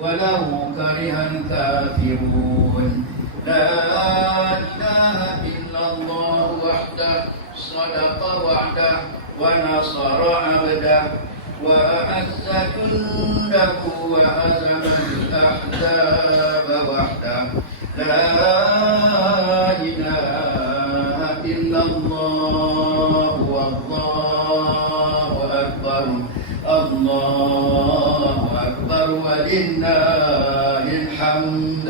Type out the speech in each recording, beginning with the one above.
ولو كره الكافرون. لا إله إلا الله وحده صدق وعده ونصر عبده وأعز جنده وهزم الأحزاب وحده. لا إله إلا الله والله أكبر. الله أكبر ولله الحمد.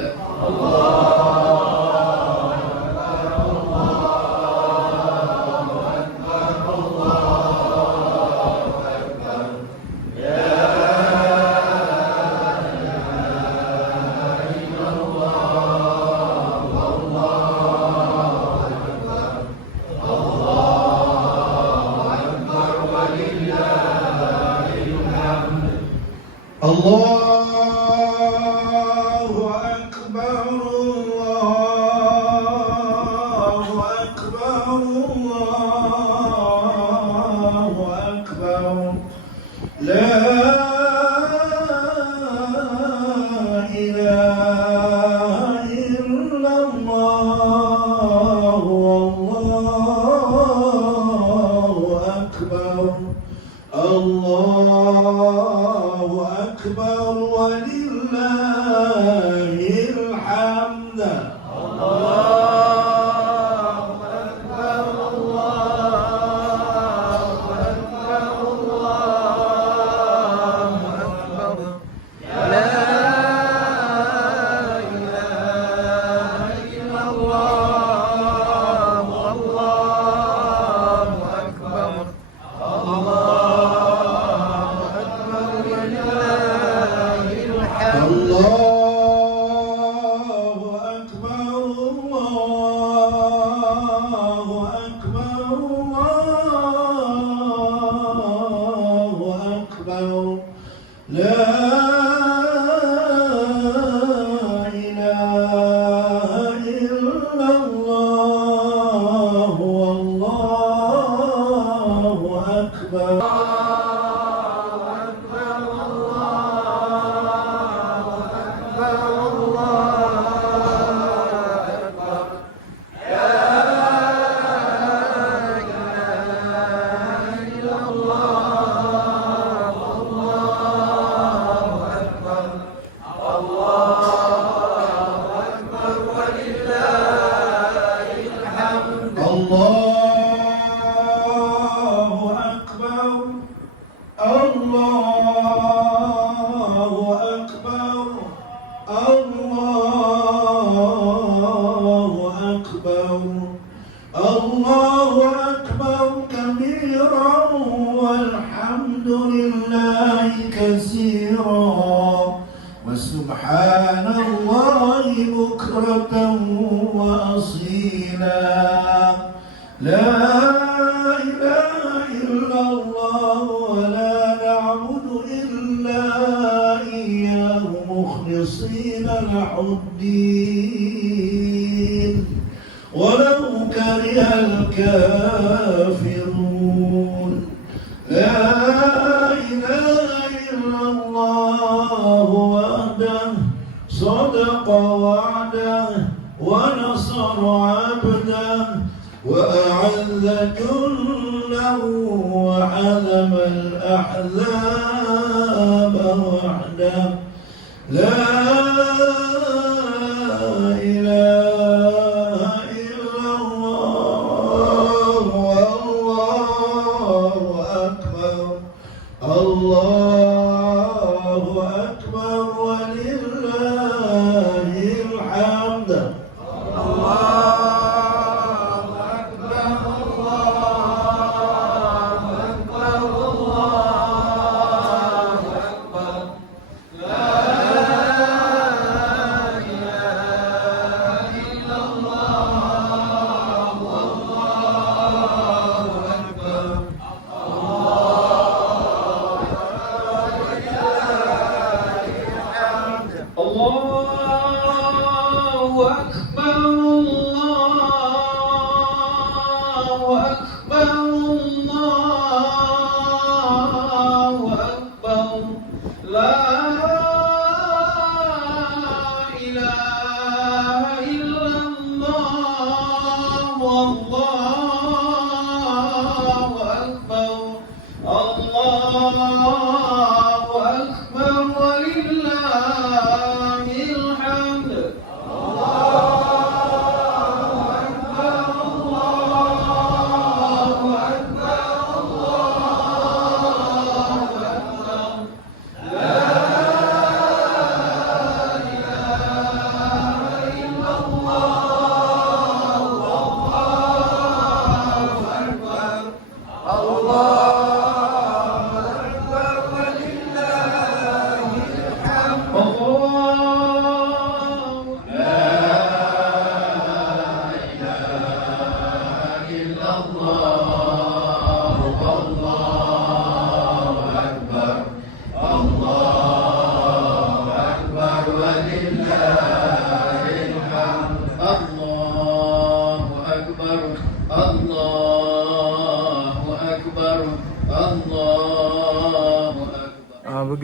La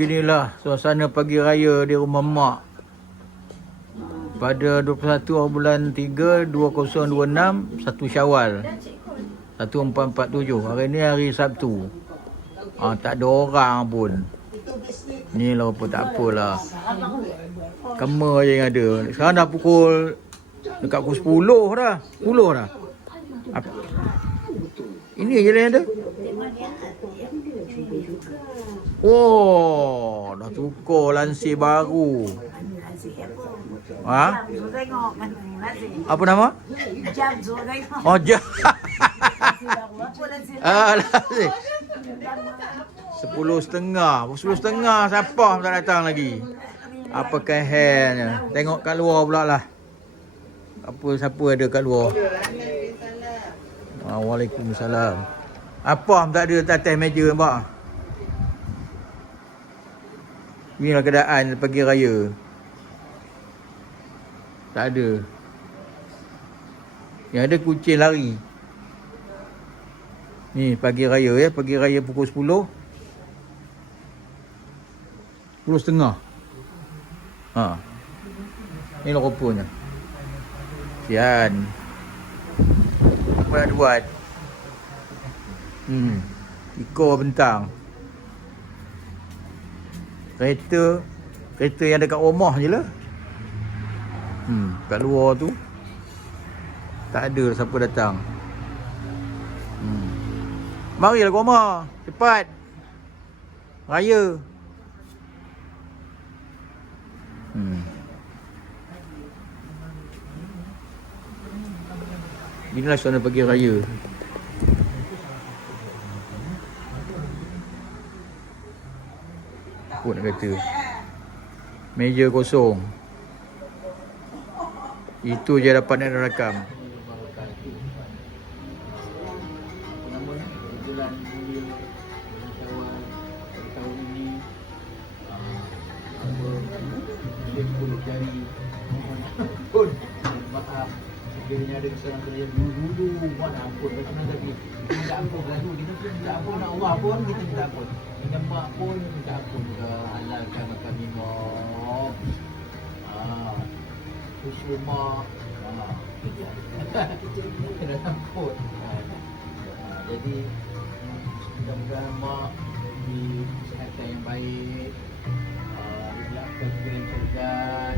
Beginilah suasana pagi raya di rumah mak. Pada 21 bulan 3 2026 1 Syawal 1447. Hari ni hari Sabtu. Tak ada orang pun. Ni lah apa, tak apalah. Kema je yang ada. Sekarang dah pukul dekat pukul 10 dah. 10 dah. Ini je yang ada. Oh, dah tukar lansir baru. Ha? Apa nama? Oh, jam. Lansir. 10.30. 10.30 siapa tak datang lagi? Apa kehennya? Tengok kat luar pula lah. Siapa ada kat luar? Waalaikumsalam. Apa tak ada atas meja nampak? Inilah keadaan pagi raya. Tak ada. Yang ada kucing lari. Ni pagi raya ya. Pagi raya pukul 10. 10.30. Ni lah rupanya. Sian. Apa nak buat? Iko bentang. Kereta yang dekat rumah je lah. Kat luar tu tak ada siapa datang. Marilah ke rumah. Cepat. Raya. Inilah suasana pagi raya. Apa nak kata? Meja kosong. Itu je dapat nak rakam. Maaf, sekiranya ada kesalahan saya dulu, mohon ampun. Kerana tadi kita minta ampun lalu kita pun minta ampun nak Allah pun kita minta ampun. Minta mak pun minta ampun ke halalkan makan minum. Susu mak. Kena ampun. Jadi mudah-mudahan mak di kesihatan yang baik, dibelakang yang cerdas.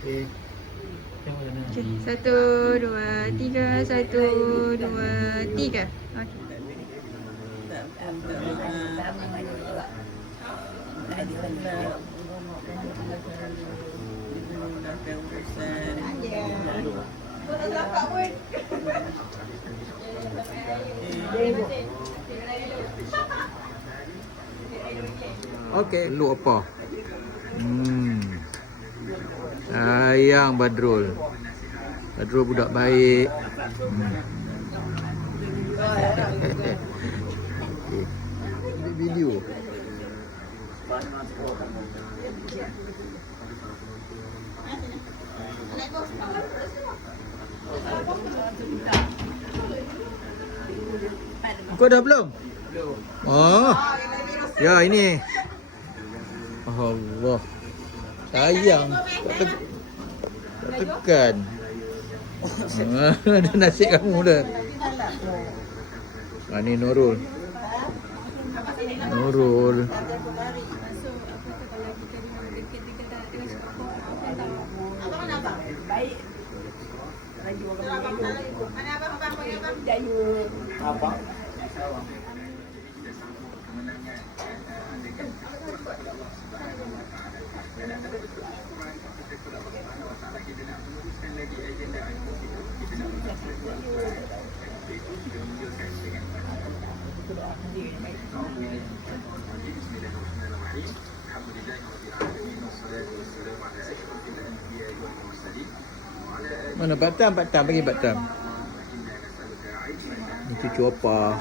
Okay, 1, 2, 3, 1, 2, 3. Okey, lu apa? Sayang Badrul. Badrul budak baik. Video. Kau dah belum? Belum. Oh. Ya ini. Allah. Sayang. Tak tekan. Ada nasi kamu dah. Ini Nurul. Nurul. Apa? Mana Batam? Batam, bagi Batam. Ni cucu apa?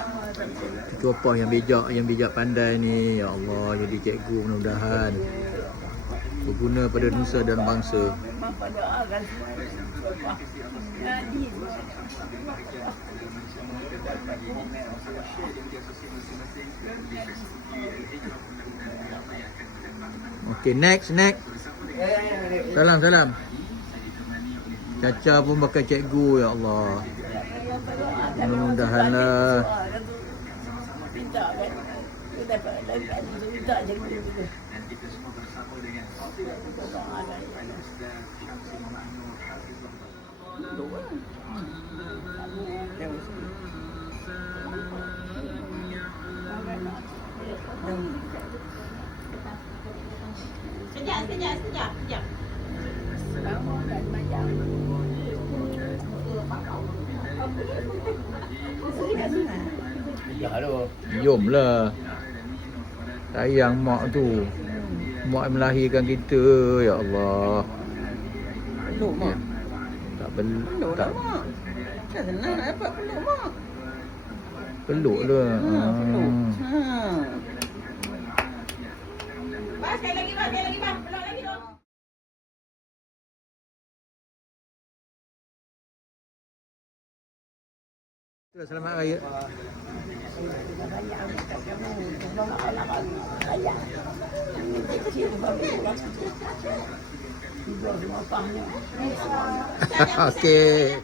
Cucu apa yang bijak pandai ni. Ya Allah, jadi cikgu mudah-mudahan berguna pada nusa dan bangsa. Memang pada akan jadi. Okey, next. Salam. Caca pun pakai cikgu, ya Allah. Mudah-mudahanlah. Minta kan. Kita dapat minta cikgu juga. Sekejap. Lama dan macam. Jom lah. Sayang mak tu. Mak yang melahirkan kita, ya Allah. Peluk mak. Tak Peluk lah mak. Saya senang nak dapat peluk mak. peluk lah. Peluk. Sekali lagi, bang. Peluk lagi, dong. Selamat Raya. Okey.